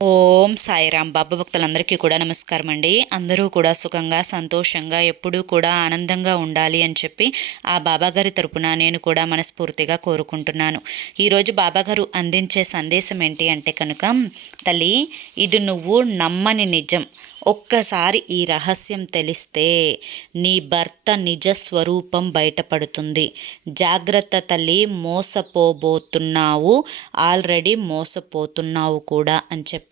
ఓం సాయిరాం. బాబా భక్తులందరికీ కూడా నమస్కారం అండి. అందరూ కూడా సుఖంగా సంతోషంగా ఎప్పుడూ కూడా ఆనందంగా ఉండాలి అని చెప్పి ఆ బాబాగారి తరపున నేను కూడా మనస్ఫూర్తిగా కోరుకుంటున్నాను. ఈరోజు బాబాగారు అందించే సందేశం ఏంటి అంటే కనుక, తల్లి, ఇది నువ్వు నమ్మని నిజం. ఒక్కసారి ఈ రహస్యం తెలిస్తే నీ భర్త నిజ స్వరూపం బయటపడుతుంది. జాగ్రత్త తల్లి, మోసపోబోతున్నావు, ఆల్రెడీ మోసపోతున్నావు కూడా అని చెప్పి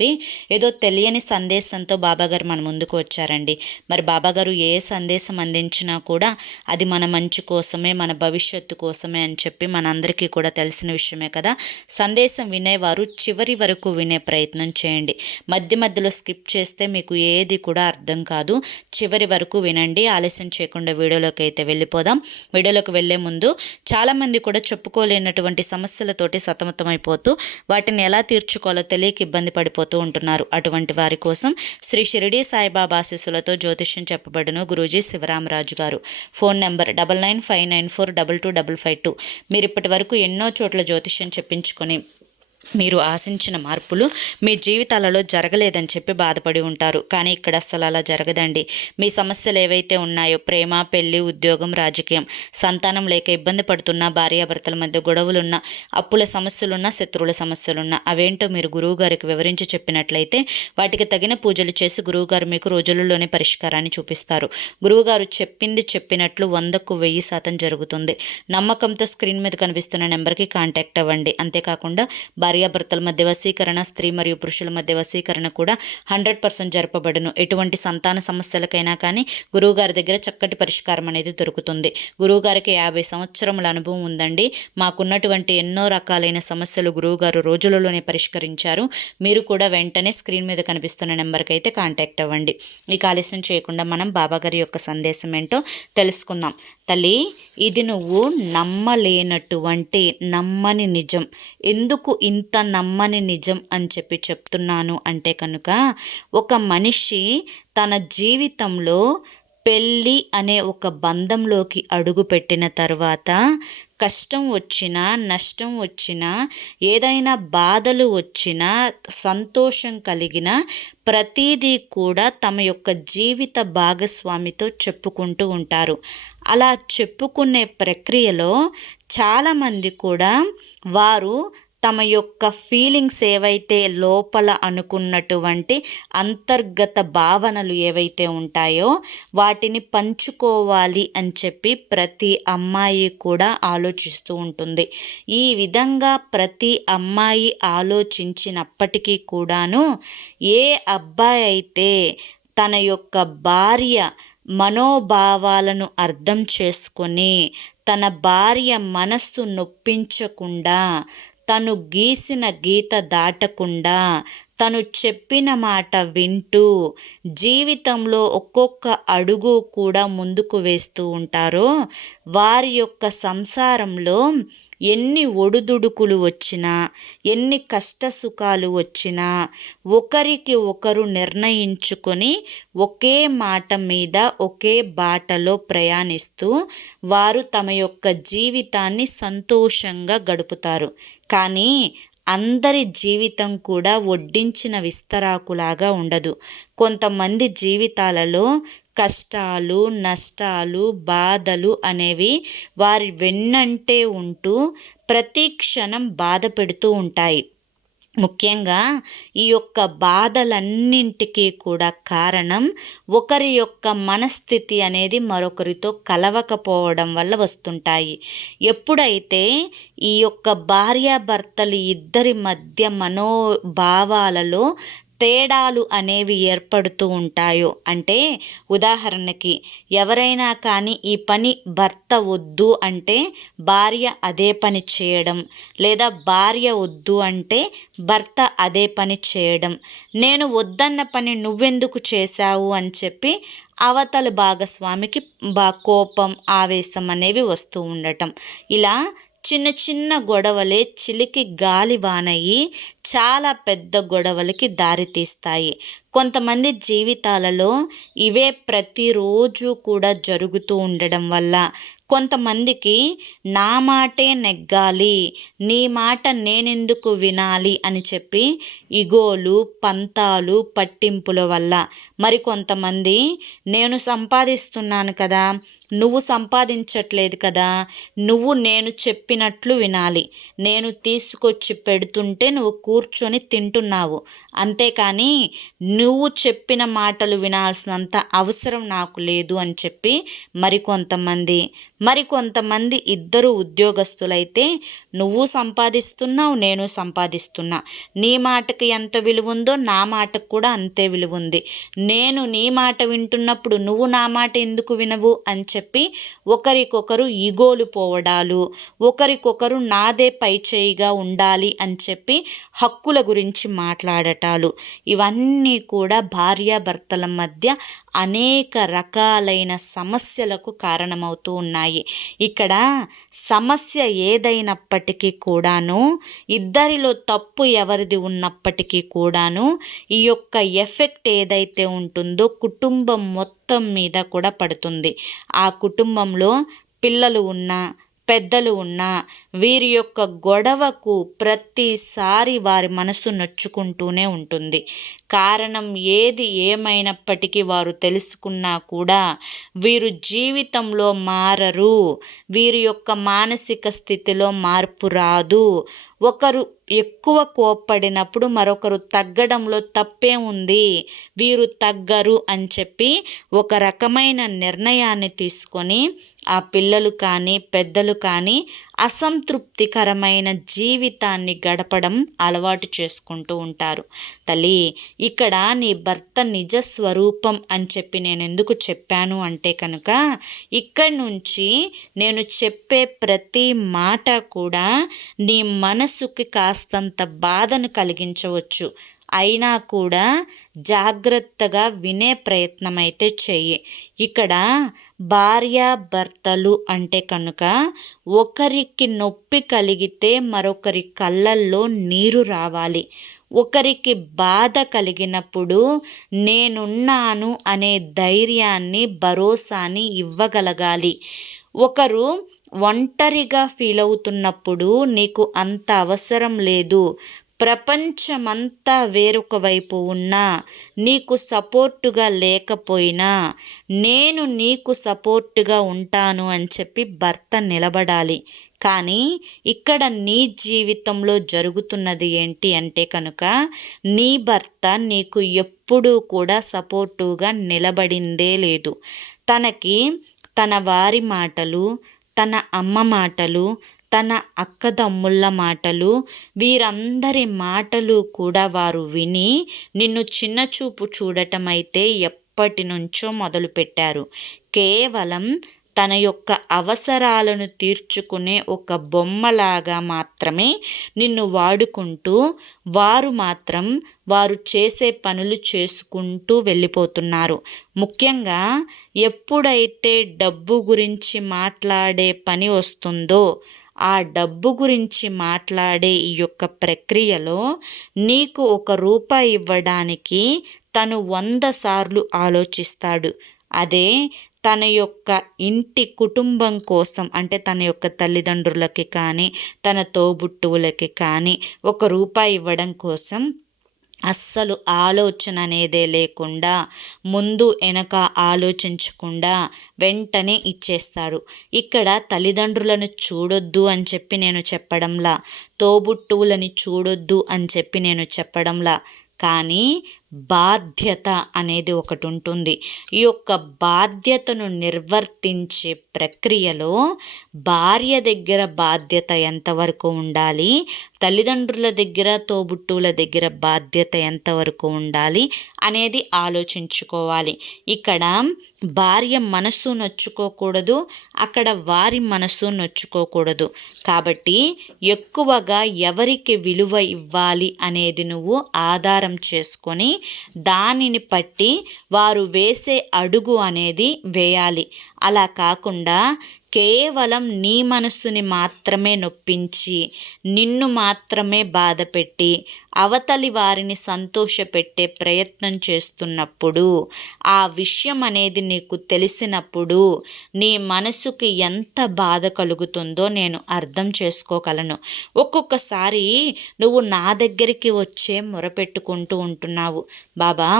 ఏదో తెలియని సందేశంతో బాబాగారు మన ముందుకు వచ్చారండి. మరి బాబాగారు ఏ సందేశం అందించినా కూడా అది మన మంచి కోసమే, మన భవిష్యత్తు కోసమే అని చెప్పి మనందరికీ కూడా తెలిసిన విషయమే కదా. సందేశం వినేవారు చివరి వరకు వినే ప్రయత్నం చేయండి. మధ్య మధ్యలో స్కిప్ చేస్తే మీకు ఏది కూడా అర్థం కాదు. చివరి వరకు వినండి. ఆలస్యం చేయకుండా వీడియోలోకి అయితే వెళ్ళిపోదాం. వీడియోలోకి వెళ్ళే ముందు చాలామంది కూడా చెప్పుకోలేనటువంటి సమస్యలతోటి సతమతమైపోతూ వాటిని ఎలా తీర్చుకోవాలో తెలియక ఇబ్బంది పడిపోతూ ఉంటున్నారు. అటువంటి వారి కోసం శ్రీ షిరిడి సాయిబాబా ఆశీస్సులతో జ్యోతిష్యం చెప్పబడును గురూజీ శివరామరాజు గారు. Phone number 995994225552. మీరు ఇప్పటి వరకు ఎన్నో చోట్ల జ్యోతిష్యం చెప్పించుకొని మీరు ఆశించిన మార్పులు మీ జీవితాలలో జరగలేదని చెప్పి బాధపడి ఉంటారు. కానీ ఇక్కడ అస్సలు అలా జరగదండి. మీ సమస్యలు ఏవైతే ఉన్నాయో, ప్రేమ, పెళ్లి, ఉద్యోగం, రాజకీయం, సంతానం లేక ఇబ్బంది పడుతున్నా, భార్యాభర్తల మధ్య గొడవలున్నా, అప్పుల సమస్యలున్నా, శత్రువుల సమస్యలున్నా, అవేంటో మీరు గురువుగారికి వివరించి చెప్పినట్లయితే వాటికి తగిన పూజలు చేసి గురువుగారు మీకు రోజులలోనే పరిష్కారాన్ని చూపిస్తారు. గురువుగారు చెప్పింది చెప్పినట్లు 100కు 1000% జరుగుతుంది. నమ్మకంతో స్క్రీన్ మీద కనిపిస్తున్న నెంబర్కి కాంటాక్ట్ అవ్వండి. అంతేకాకుండా భార్యాభర్తల మధ్య వశీకరణ, స్త్రీ మరియు పురుషుల మధ్య వశీకరణ కూడా 100% జరపబడును. ఎటువంటి సంతాన సమస్యలకైనా కానీ గురువుగారి దగ్గర చక్కటి పరిష్కారం అనేది దొరుకుతుంది. గురువుగారికి 50 సంవత్సరముల అనుభవం ఉందండి. మాకున్నటువంటి ఎన్నో రకాలైన సమస్యలు గురువుగారు రోజులలోనే పరిష్కరించారు. మీరు కూడా వెంటనే స్క్రీన్ మీద కనిపిస్తున్న నెంబర్కి అయితే కాంటాక్ట్ అవ్వండి. ఈ ఆలస్యం చేయకుండా మనం బాబాగారి యొక్క సందేశం ఏంటో తెలుసుకుందాం. తల్లి, ఇది నువ్వు నమ్మలేనటువంటి నమ్మని నిజం. ఎందుకు ఇంత నమ్మని నిజం అని చెప్పి చెప్తున్నాను అంటే కనుక, ఒక మనిషి తన జీవితంలో పెళ్ళి అనే ఒక బంధంలోకి అడుగుపెట్టిన తర్వాత కష్టం వచ్చినా, నష్టం వచ్చినా, ఏదైనా బాధలు వచ్చినా, సంతోషం కలిగినా ప్రతిదీ కూడా తమ యొక్క జీవిత భాగస్వామితో చెప్పుకుంటూ ఉంటారు. అలా చెప్పుకునే ప్రక్రియలో చాలామంది కూడా వారు తమ యొక్క ఫీలింగ్స్ ఏవైతే లోపల అనుకున్నటువంటి అంతర్గత భావనలు ఏవైతే ఉంటాయో వాటిని పంచుకోవాలి అని చెప్పి ప్రతి అమ్మాయి కూడా ఆలోచిస్తూ ఉంటుంది. ఈ విధంగా ప్రతి అమ్మాయి ఆలోచించినప్పటికీ కూడాను, ఏ అబ్బాయి అయితే తన యొక్క భార్య మనోభావాలను అర్థం చేసుకొని తన భార్య మనస్సు నొప్పించకుండా, తను గీసిన గీత దాటకుండా, తను చెప్పిన మాట వింటూ జీవితంలో ఒక్కొక్క అడుగు కూడా ముందుకు వేస్తూ ఉంటారో, వారి యొక్క సంసారంలో ఎన్ని ఒడుదుడుకులు వచ్చినా, ఎన్ని కష్ట సుఖాలు వచ్చినా ఒకరికి ఒకరు నిర్ణయించుకొని ఒకే మాట మీద ఒకే బాటలో ప్రయాణిస్తూ వారు తమ యొక్క జీవితాన్ని సంతోషంగా గడుపుతారు. కానీ అందరి జీవితం కూడా వడ్డించిన విస్తరాకులాగా ఉండదు. కొంతమంది జీవితాలలో కష్టాలు, నష్టాలు, బాధలు అనేవి వారి వెన్నంటే ఉంటూ ప్రతి క్షణం బాధ పెడుతూ ఉంటాయి. ముఖ్యంగా ఈ యొక్క బాధలన్నింటికీ కూడా కారణం ఒకరి యొక్క మనస్థితి అనేది మరొకరితో కలవకపోవడం వల్ల వస్తుంటాయి. ఎప్పుడైతే ఈ యొక్క భార్యాభర్తలు ఇద్దరి మధ్య మనోభావాలలో తేడాలు అనేవి ఏర్పడుతూ ఉంటాయో, అంటే ఉదాహరణకి ఎవరైనా కానీ ఈ పని భర్త వద్దు అంటే భార్య అదే పని చేయడం, లేదా భార్య వద్దు అంటే భర్త అదే పని చేయడం, నేను వద్దన్న పని నువ్వెందుకు చేశావు అని చెప్పి అవతల భాగస్వామికి కోపం, ఆవేశం అనేవి వస్తూ ఉండటం. ఇలా చిన్న చిన్న గొడవలే చిలికి గాలివానయ్యి చాలా పెద్ద గొడవలకి దారితీస్తాయి. కొంతమంది జీవితాలలో ఇవే ప్రతిరోజు కూడా జరుగుతూ ఉండడం వల్ల కొంతమందికి నా మాటే నెగ్గాలి, నీ మాట నేనెందుకు వినాలి అని చెప్పి ఇగోలు, పంతాలు, పట్టింపుల వల్ల, మరికొంతమంది నేను సంపాదిస్తున్నాను కదా, నువ్వు సంపాదించట్లేదు కదా, నువ్వు నేను చెప్పినట్లు వినాలి, నేను తీసుకొచ్చి పెడుతుంటే నువ్వు కూర్చొని తింటున్నావు, అంతేకాని నువ్వు చెప్పిన మాటలు వినాల్సినంత అవసరం నాకు లేదు అని చెప్పి మరికొంతమంది ఇద్దరు ఉద్యోగస్తులైతే నువ్వు సంపాదిస్తున్నావు, నేను సంపాదిస్తున్నా, నీ మాటకి ఎంత విలువ ఉందో నా మాటకు కూడా అంతే విలువ ఉంది, నేను నీ మాట వింటున్నప్పుడు నువ్వు నా మాట ఎందుకు వినవు అని చెప్పి ఒకరికొకరు ఈగోలు పోవడాలు, ఒకరికొకరు నాదే పైచేయిగా ఉండాలి అని చెప్పి హక్కుల గురించి మాట్లాడటాలు, ఇవన్నీ కూడా భార్యాభర్తల మధ్య అనేక రకాలైన సమస్యలకు కారణమవుతూ ఉన్నాయి. ఇక్కడ సమస్య ఏదైనప్పటికీ కూడాను, ఇద్దరిలో తప్పు ఎవరిది ఉన్నప్పటికీ కూడాను, ఈ యొక్క ఎఫెక్ట్ ఏదైతే ఉంటుందో కుటుంబం మొత్తం మీద కూడా పడుతుంది. ఆ కుటుంబంలో పిల్లలు ఉన్నా, పెద్దలు ఉన్నా, వీరి యొక్క గొడవకు ప్రతిసారి వారి మనసు నొచ్చుకుంటూనే ఉంటుంది. కారణం ఏది ఏమైనప్పటికీ వారు తెలుసుకున్నా కూడా వీరు జీవితంలో మారరు, వీరి యొక్క మానసిక స్థితిలో మార్పు రాదు. ఒకరు ఎక్కువ కోప్పడినప్పుడు మరొకరు తగ్గడంలో తప్పే ఉంది, వీరు తగ్గరు అని చెప్పి ఒక రకమైన నిర్ణయాన్ని తీసుకొని ఆ పిల్లలు కానీ పెద్దలు కానీ అసంతృప్తికరమైన జీవితాన్ని గడపడం అలవాటు చేసుకుంటూ ఉంటారు. తల్లి, ఇక్కడ నీ భర్త నిజ స్వరూపం అని చెప్పి నేను ఎందుకు చెప్పాను అంటే కనుక, ఇక్కడి నుంచి నేను చెప్పే ప్రతి మాట కూడా నీ మనసుకి కాస్తంత బాధను కలిగించవచ్చు, అయినా కూడా జాగ్రత్తగా వినే ప్రయత్నం అయితే చెయ్యి. ఇక్కడ భార్యాభర్తలు అంటే కనుక ఒకరికి నొప్పి కలిగితే మరొకరి కళ్ళల్లో నీరు రావాలి, ఒకరికి బాధ కలిగినప్పుడు నేనున్నాను అనే ధైర్యాన్ని, భరోసాని ఇవ్వగలగాలి. ఒకరు ఒంటరిగా ఫీల్ అవుతున్నప్పుడు నీకు అంత అవసరం లేదు, ప్రపంచమంతా వేరొక వైపు ఉన్నా, నీకు సపోర్టుగా లేకపోయినా నేను నీకు సపోర్టుగా ఉంటాను అని చెప్పి భర్త నిలబడాలి. కానీ ఇక్కడ నీ జీవితంలో జరుగుతున్నది ఏంటి అంటే కనుక, నీ భర్త నీకు ఎప్పుడూ కూడా సపోర్టుగా నిలబడిందే లేదు. తనకి తన వారి మాటలు, తన అమ్మ మాటలు, తన అక్కదమ్ముళ్ళ మాటలు, వీరందరి మాటలు కూడా వారు విని నిన్ను చిన్నచూపు చూడటం అయితే ఎప్పటి నుంచో మొదలుపెట్టారు. కేవలం తన యొక్క అవసరాలను తీర్చుకునే ఒక బొమ్మలాగా మాత్రమే నిన్ను వాడుకుంటూ, వారు మాత్రం వారు చేసే పనులు చేసుకుంటూ వెళ్ళిపోతున్నారు. ముఖ్యంగా ఎప్పుడైతే డబ్బు గురించి మాట్లాడే పని వస్తుందో, ఆ డబ్బు గురించి మాట్లాడే ఈ యొక్క ప్రక్రియలో నీకు ₹1 ఇవ్వడానికి తను 100 సార్లు ఆలోచిస్తాడు. అదే తన యొక్క ఇంటి కుటుంబం కోసం, అంటే తన యొక్క తల్లిదండ్రులకి కానీ తన తోబుట్టువులకి కానీ ₹1 ఇవ్వడం కోసం అస్సలు ఆలోచన అనేదే లేకుండా, ముందు వెనక ఆలోచించకుండా వెంటనే ఇచ్చేస్తారు. ఇక్కడ తల్లిదండ్రులను చూడొద్దు అని చెప్పి నేను చెప్పడంలా, తోబుట్టువులని చూడొద్దు అని చెప్పి నేను చెప్పడంలా, కానీ బాధ్యత అనేది ఒకటి ఉంటుంది. ఈ యొక్క బాధ్యతను నిర్వర్తించే ప్రక్రియలో భార్య దగ్గర బాధ్యత ఎంతవరకు ఉండాలి, తల్లిదండ్రుల దగ్గర తోబుట్టువుల దగ్గర బాధ్యత ఎంతవరకు ఉండాలి అనేది ఆలోచించుకోవాలి. ఇక్కడ భార్య మనసు నొచ్చుకోకూడదు, అక్కడ వారి మనసు నొచ్చుకోకూడదు. కాబట్టి ఎక్కువగా ఎవరికి విలువ ఇవ్వాలి అనేది నువ్వు ఆధారం చేసుకొని దానిని పట్టి వారు వేసే అడుగు అనేది వేయాలి. అలా కాకుండా కేవలం నీ మనస్సుని మాత్రమే నొప్పించి నిన్ను మాత్రమే బాధపెట్టి అవతలి వారిని సంతోషపెట్టే ప్రయత్నం చేస్తున్నప్పుడు, ఆ విషయం అనేది నీకు తెలిసినప్పుడు నీ మనసుకి ఎంత బాధ కలుగుతుందో నేను అర్థం చేసుకోగలను. ఒక్కొక్కసారి నువ్వు నా దగ్గరికి వచ్చే మొరపెట్టుకుంటూ ఉంటున్నావు, బాబా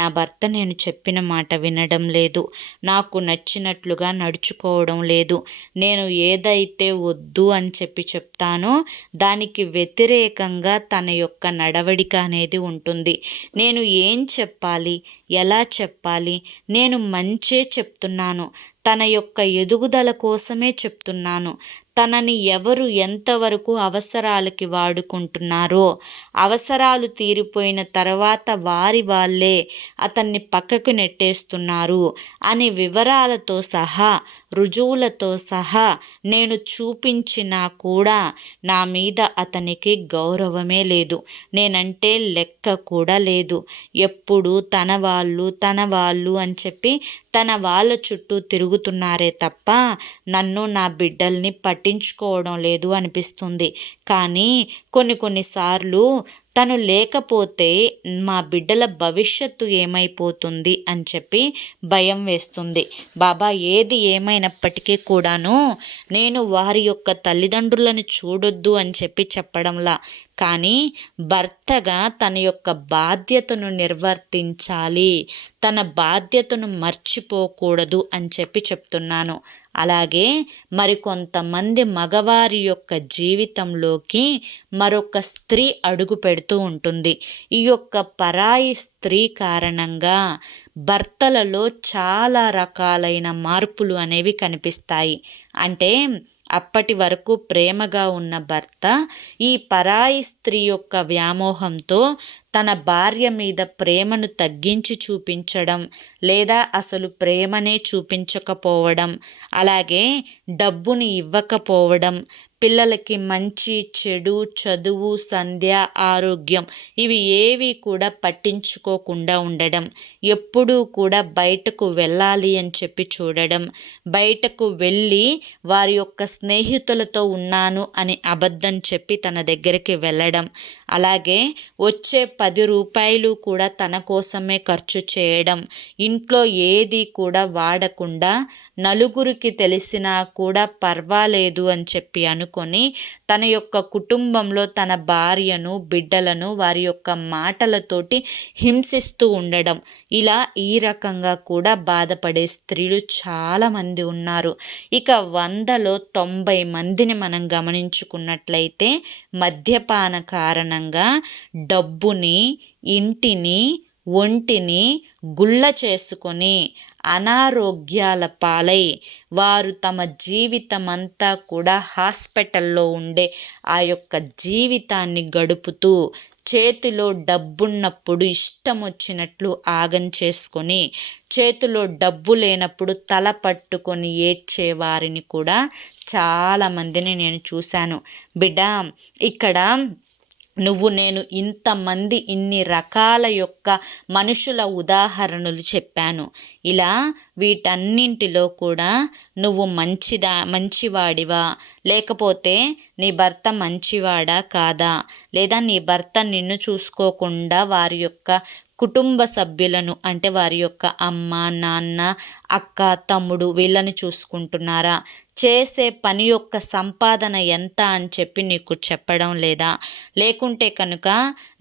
నా భర్త నేను చెప్పిన మాట వినడం లేదు, నాకు నచ్చినట్లుగా నడుచుకోవడం లేదు, నేను ఏదైతే వద్దు అని చెప్తానో దానికి వ్యతిరేకంగా తన యొక్క నడవడిక అనేది ఉంటుంది. నేను ఏం చెప్పాలి, ఎలా చెప్పాలి, నేను మంచే చెప్తున్నాను, తన యొక్క ఎదుగుదల కోసమే చెప్తున్నాను, తనని ఎవరు ఎంతవరకు అవసరాలకి వాడుకుంటున్నారో, అవసరాలు తీరిపోయిన తర్వాత వాళ్ళే అతన్ని పక్కకు నెట్టేస్తున్నారు అనే వివరాలతో సహా, రుజువులతో సహా నేను చూపించినా కూడా నా మీద అతనికి గౌరవమే లేదు, నేనంటే లెక్క కూడా లేదు. ఎప్పుడు తన వాళ్ళు అని చెప్పి తన వాళ్ళ చుట్టూ తిరుగుతున్నారే తప్ప నన్ను నా బిడ్డల్ని పట్టించుకోవడం లేదు అనిపిస్తుంది. కానీ కొన్నిసార్లు తను లేకపోతే మా బిడ్డల భవిష్యత్తు ఏమైపోతుంది అని చెప్పి భయం వేస్తుంది. బాబా ఏది ఏమైనప్పటికీ కూడాను నేను వారి యొక్క తల్లిదండ్రులను చూడొద్దు అని చెప్పడంలా, కానీ భర్తగా తన యొక్క బాధ్యతను నిర్వర్తించాలి, తన బాధ్యతను మర్చిపోకూడదు అని చెప్తున్నాను. అలాగే మరికొంతమంది మగవారి యొక్క జీవితంలోకి మరొక స్త్రీ అడుగు పెడుతూ ఉంటుంది. ఈ యొక్క పరాయి స్త్రీ కారణంగా భర్తలలో చాలా రకాలైన మార్పులు అనేవి కనిపిస్తాయి. అంటే అప్పటి వరకు ప్రేమగా ఉన్న భర్త ఈ పరాయి స్త్రీ యొక్క వ్యామోహంతో తన భార్య మీద ప్రేమను తగ్గించి చూపించడం, లేదా అసలు ప్రేమనే చూపించకపోవడం, అలాగే డబ్బుని ఇవ్వకపోవడం, పిల్లలకి మంచి చెడు, చదువు, సంధ్య, ఆరోగ్యం ఇవి ఏవి కూడా పట్టించుకోకుండా ఉండడం, ఎప్పుడూ కూడా బయటకు వెళ్ళాలి అని చూడడం, బయటకు వెళ్ళి వారి యొక్క స్నేహితులతో ఉన్నాను అని అబద్ధం చెప్పి తన దగ్గరికి వెళ్ళడం, అలాగే వచ్చే 10 రూపాయలు కూడా తన కోసమే ఖర్చు చేయడం, ఇంట్లో ఏది కూడా వాడకుండా నలుగురికి తెలిసినా కూడా పర్వాలేదు అని అనుకొని తన యొక్క కుటుంబంలో తన భార్యను, బిడ్డలను వారి యొక్క మాటలతోటి హింసిస్తూ ఉండడం, ఇలా ఈ రకంగా కూడా బాధపడే స్త్రీలు చాలామంది ఉన్నారు. ఇక 100లో 90 మందిని మనం గమనించుకున్నట్లయితే మద్యపాన కారణంగా డబ్బుని, ఇంటిని, ఒంటిని గుల్ల చేసుకొని అనారోగ్యాల పాలై వారు తమ జీవితమంతా కూడా హాస్పిటల్లో ఉండే ఆ యొక్క జీవితాన్ని గడుపుతూ చేతిలో డబ్బున్నప్పుడు ఇష్టం వచ్చినట్లు ఆగం చేసుకొని, చేతిలో డబ్బు లేనప్పుడు తల పట్టుకొని ఏడ్చే వారిని కూడా చాలామందిని నేను చూశాను. బిడ్డ, ఇక్కడ నేను ఇంతమంది ఇన్ని రకాల యొక్క మనుషుల ఉదాహరణలు చెప్పాను. ఇలా వీటన్నింటిలో కూడా నువ్వు మంచివాడివా, లేకపోతే నీ భర్త మంచివాడా కాదా, లేదా నీ భర్త నిన్ను చూసుకోకుండా వారి యొక్క కుటుంబ సభ్యులను, అంటే వారి యొక్క అమ్మ, నాన్న, అక్క, తమ్ముడు వీళ్ళని చూసుకుంటున్నారా, చేసే పని యొక్క సంపాదన ఎంత అని నీకు చెప్పడం లేదా, లేకుంటే కనుక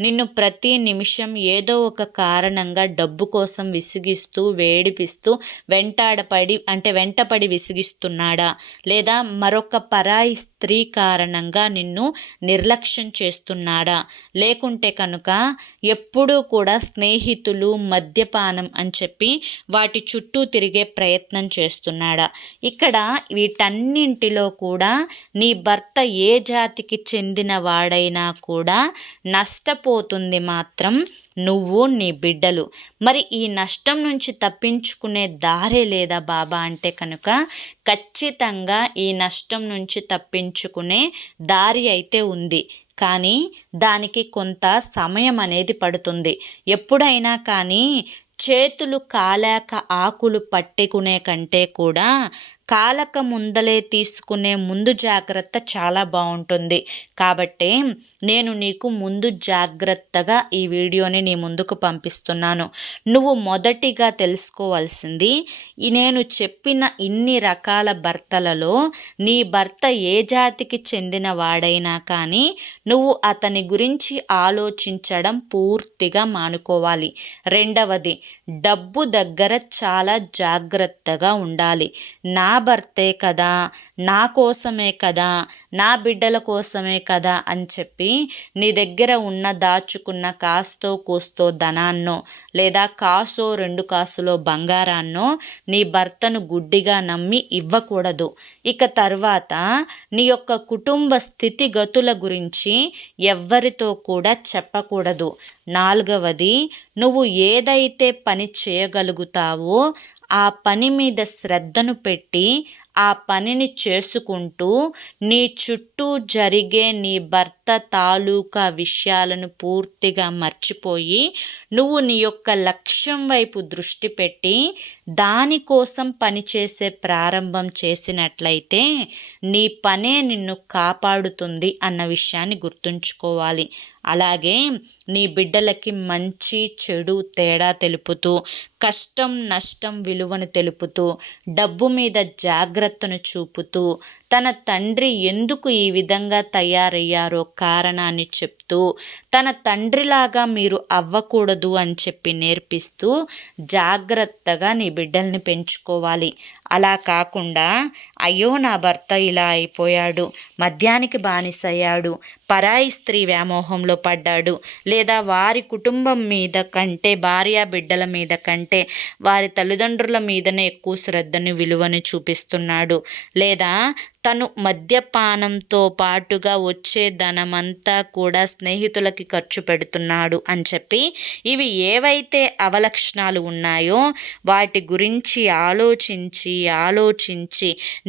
నిన్ను ప్రతి నిమిషం ఏదో ఒక కారణంగా డబ్బు కోసం విసిగిస్తూ, వేడిపిస్తూ, వెంటపడి విసిగిస్తున్నాడా, లేదా మరొక పరాయి స్త్రీ కారణంగా నిన్ను నిర్లక్ష్యం చేస్తున్నాడా, లేకుంటే కనుక ఎప్పుడూ కూడా స్నేహితులు, మద్యపానం అని వాటి చుట్టూ తిరిగే ప్రయత్నం చేస్తున్నాడా. ఇక్కడ వీటన్నింటిలో కూడా నీ భర్త ఏ జాతికి చెందిన వాడైనా కూడా నష్టపోతుంది మాత్రం నువ్వు, నీ బిడ్డలు. మరి ఈ నష్టం నుంచి తప్పించుకునే దారే లేదా బాబా అంటే కనుక ఖచ్చితంగా ఈ నష్టం నుంచి తప్పించుకునే దారి అయితే ఉంది. కానీ దానికి కొంత సమయం అనేది పడుతుంది. ఎప్పుడైనా కానీ చేతులు కాలాక ఆకులు పట్టుకునే కంటే కూడా కాలక ముందలే తీసుకునే ముందు జాగ్రత్త చాలా బాగుంటుంది. కాబట్టే నేను నీకు ముందు జాగ్రత్తగా ఈ వీడియోని నీ ముందుకు పంపిస్తున్నాను. నువ్వు మొదటిగా తెలుసుకోవాల్సింది, నేను చెప్పిన ఇన్ని రకాల భర్తలలో నీ భర్త ఏ జాతికి చెందిన వాడైనా కానీ నువ్వు అతని గురించి ఆలోచించడం పూర్తిగా మానుకోవాలి. రెండవది, డబ్బు దగ్గర చాలా జాగ్రత్తగా ఉండాలి. నా భర్తే కదా, నా కోసమే కదా, నా బిడ్డల కోసమే కదా అని చెప్పి నీ దగ్గర ఉన్న దాచుకున్న కాస్తో కూస్తో ధనాన్నో లేదా కాసో 2 కాసులో బంగారాన్నో నీ భర్తను గుడ్డిగా నమ్మి ఇవ్వకూడదు. ఇక తర్వాత నీ యొక్క కుటుంబ స్థితిగతుల గురించి ఎవ్వరితో కూడా చెప్పకూడదు. నాలుగవది, నువ్వు ఏదైతే పని చేయగలుగుతావో ఆ పని మీద శ్రద్ధను పెట్టి ఆ పనిని చేసుకుంటూ నీ చుట్టూ జరిగే నీ భర్త తాలూకా విషయాలను పూర్తిగా మర్చిపోయి నువ్వు నీ యొక్క లక్ష్యం వైపు దృష్టి పెట్టి దానికోసం పనిచేసే ప్రారంభం చేసినట్లయితే నీ పనే నిన్ను కాపాడుతుంది అన్న విషయాన్ని గుర్తుంచుకోవాలి. అలాగే నీ బిడ్డలకి మంచి చెడు తేడా తెలుపుతూ, కష్టం నష్టం విలువను తెలుపుతూ, డబ్బు మీద జాగ్రత్తను చూపుతూ, తన తండ్రి ఎందుకు ఈ విధంగా తయారయ్యారో కారణాన్ని చెప్తూ, తన తండ్రిలాగా మీరు అవ్వకూడదు అని చెప్పి నేర్పిస్తూ జాగ్రత్తగా నీ బిడ్డల్ని పెంచుకోవాలి. అలా కాకుండా అయ్యో నా భర్త ఇలా అయిపోయాడు, మద్యానికి బానిసయ్యాడు, పరాయి స్త్రీ వ్యామోహంలో పడ్డాడు, లేదా వారి కుటుంబం మీద కంటే భార్య బిడ్డల మీద కంటే వారి తల్లిదండ్రుల మీదనే ఎక్కువ శ్రద్ధను విలువను చూపిస్తున్నాడు, లేదా తను మద్యపానంతో పాటుగా వచ్చే ధనమంతా కూడా స్నేహితులకి ఖర్చు పెడుతున్నాడు అని చెప్పి ఇవి ఏవైతే అవలక్షణాలు ఉన్నాయో వాటి గురించి ఆలోచించి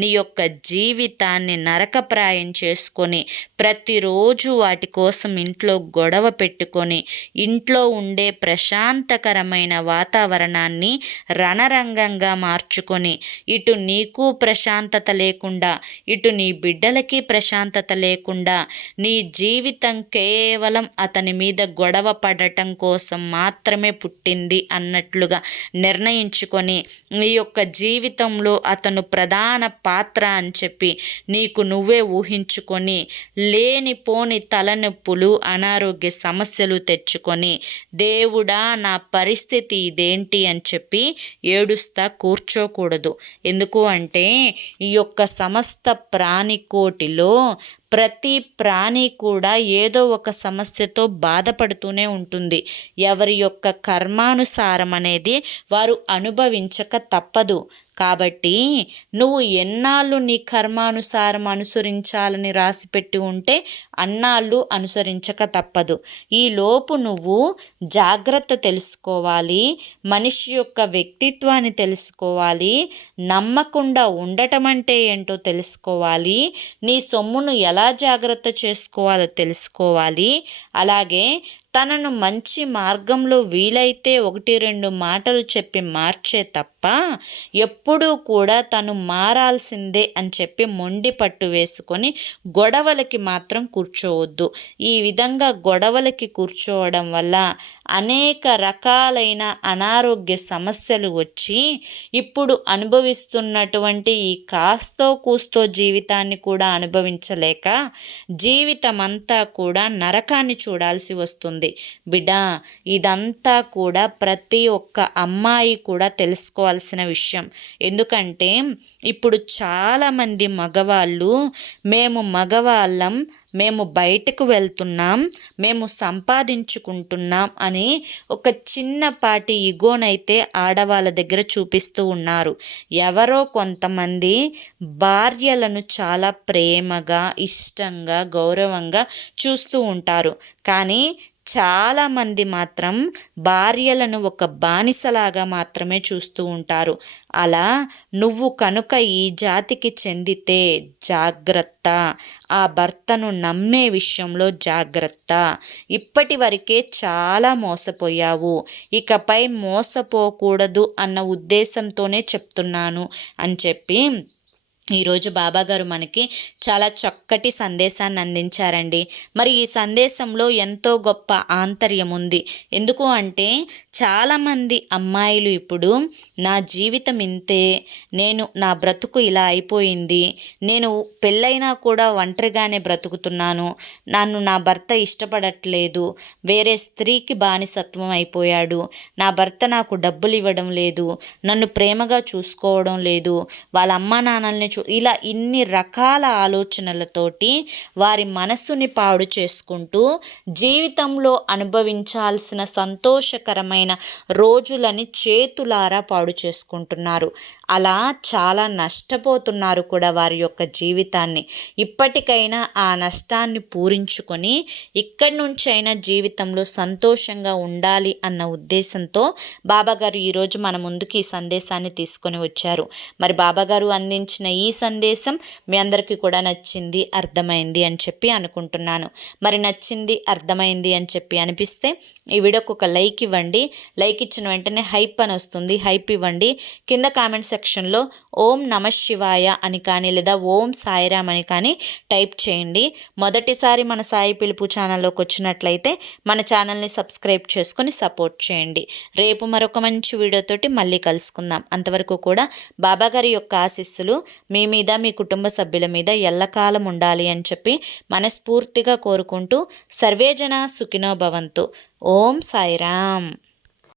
నీ యొక్క జీవితాన్ని నరకప్రాయం చేసుకొని ప్రతిరోజు వాటి కోసం ఇంట్లో గొడవ పెట్టుకొని ఇంట్లో ఉండే ప్రశాంతకరమైన వాతావరణాన్ని రణరంగంగా మార్చుకొని ఇటు నీకు ప్రశాంతత లేకుండా ఇటు నీ బిడ్డలకి ప్రశాంతత లేకుండా నీ జీవితం కేవలం అతని మీద గొడవ పడటం కోసం మాత్రమే పుట్టింది అన్నట్లుగా నిర్ణయించుకొని నీ యొక్క జీవితంలో అతను ప్రధాన పాత్ర అని చెప్పి నీకు నువ్వే ఊహించుకొని లేనిపోని తలనొప్పులు అనారోగ్య సమస్యలు తెచ్చుకొని దేవుడా నా పరిస్థితి ఇదేంటి అని చెప్పి ఏడుస్తా కూర్చోకూడదు. ఎందుకు అంటే ఈ యొక్క సమస్త ప్రాణికోటిలో ప్రతి ప్రాణి కూడా ఏదో ఒక సమస్యతో బాధపడుతూనే ఉంటుంది. ఎవరి యొక్క కర్మానుసారం అనేది వారు అనుభవించక తప్పదు. కాబట్టి నువ్వు ఎన్నాళ్ళు నీ కర్మానుసారం అనుసరించాలని రాసిపెట్టి ఉంటే అన్నాళ్ళు అనుసరించక తప్పదు. ఈలోపు నువ్వు జాగ్రత్త తెలుసుకోవాలి, మనిషి యొక్క వ్యక్తిత్వాన్ని తెలుసుకోవాలి, నమ్మకుండా ఉండటం అంటే ఏంటో తెలుసుకోవాలి, నీ సొమ్మును ఎలా జాగ్రత్త చేసుకోవాలో తెలుసుకోవాలి. అలాగే తనను మంచి మార్గంలో వీలైతే 1-2 మాటలు చెప్పి మార్చే తప్ప ఎప్పుడూ కూడా తను మారాల్సిందే అని చెప్పి మొండి పట్టు వేసుకొని గొడవలకి మాత్రం కూర్చోవద్దు. ఈ విధంగా గొడవలకి కూర్చోవడం వల్ల అనేక రకాలైన అనారోగ్య సమస్యలు వచ్చి ఇప్పుడు అనుభవిస్తున్నటువంటి ఈ కాస్తో కూస్తో జీవితాన్ని కూడా అనుభవించలేక జీవితమంతా కూడా నరకాన్ని చూడాల్సి వస్తుంది. బిడ్డ, ఇదంతా కూడా ప్రతి ఒక్క అమ్మాయి కూడా తెలుసుకోవాల్సిన విషయం. ఎందుకంటే ఇప్పుడు చాలామంది మగవాళ్ళు మేము మగవాళ్ళం, మేము బయటకు వెళ్తున్నాం, మేము సంపాదించుకుంటున్నాం అని ఒక చిన్నపాటి ఇగోనైతే ఆడవాళ్ళ దగ్గర చూపిస్తూ ఉన్నారు. ఎవరో కొంతమంది భార్యలను చాలా ప్రేమగా, ఇష్టంగా, గౌరవంగా చూస్తూ ఉంటారు. కానీ చాలామంది మాత్రం భార్యలను ఒక బానిసలాగా మాత్రమే చూస్తూ ఉంటారు. అలా నువ్వు కనుక ఈ జాతికి చెందితే జాగ్రత్త, ఆ భర్తను నమ్మే విషయంలో జాగ్రత్త. ఇప్పటి వరకే చాలా మోసపోయావు, ఇకపై మోసపోకూడదు అన్న ఉద్దేశంతోనే చెప్తున్నాను అని చెప్పి ఈరోజు బాబాగారు మనకి చాలా చక్కటి సందేశాన్ని అందించారండి. మరి ఈ సందేశంలో ఎంతో గొప్ప ఆంతర్యం ఉంది. ఎందుకు అంటే చాలామంది అమ్మాయిలు ఇప్పుడు నా జీవితం ఇంతే, నా బ్రతుకు ఇలా అయిపోయింది, నేను పెళ్ళైనా కూడా ఒంటరిగానే బ్రతుకుతున్నాను, నన్ను నా భర్త ఇష్టపడట్లేదు, వేరే స్త్రీకి బానిసత్వం అయిపోయాడు, నా భర్త నాకు డబ్బులు ఇవ్వడం లేదు, నన్ను ప్రేమగా చూసుకోవడం లేదు, వాళ్ళ అమ్మా నాన్నల్ని ఇలా ఇన్ని రకాల ఆలోచనలతోటి వారి మనస్సుని పాడు చేసుకుంటూ జీవితంలో అనుభవించాల్సిన సంతోషకరమైన రోజులని చేతులారా పాడు చేసుకుంటున్నారు. అలా చాలా నష్టపోతున్నారు కూడా వారి యొక్క జీవితాన్ని. ఇప్పటికైనా ఆ నష్టాన్ని పూరించుకొని ఇక్కడి నుంచైనా జీవితంలో సంతోషంగా ఉండాలి అన్న ఉద్దేశంతో బాబాగారు ఈరోజు మన ముందుకు ఈ సందేశాన్ని తీసుకొని వచ్చారు. మరి బాబాగారు అందించిన ఈ సందేశం మీ అందరికీ కూడా నచ్చింది, అర్థమైంది అని చెప్పి అనుకుంటున్నాను. మరి నచ్చింది, అర్థమైంది అని చెప్పి అనిపిస్తే ఈ వీడియోకి ఒక లైక్ ఇవ్వండి. లైక్ ఇచ్చిన వెంటనే హైప్ అని వస్తుంది, హైప్ ఇవ్వండి. కింద కామెంట్ సెక్షన్లో ఓం నమ శివాయ అని కానీ లేదా ఓం సాయిరామ్ అని కానీ టైప్ చేయండి. మొదటిసారి మన సాయి పిలుపు ఛానల్లోకి వచ్చినట్లయితే మన ఛానల్ని సబ్స్క్రైబ్ చేసుకొని సపోర్ట్ చేయండి. రేపు మరొక మంచి వీడియోతోటి మళ్ళీ కలుసుకుందాం. అంతవరకు కూడా బాబాగారి యొక్క ఆశీస్సులు మీ మీద, మీ కుటుంబ సభ్యుల మీద ఎల్లకాలం ఉండాలి అని చెప్పి మనస్ఫూర్తిగా కోరుకుంటూ సర్వేజన సుఖినో భవంతు. ఓం సాయిరామ్.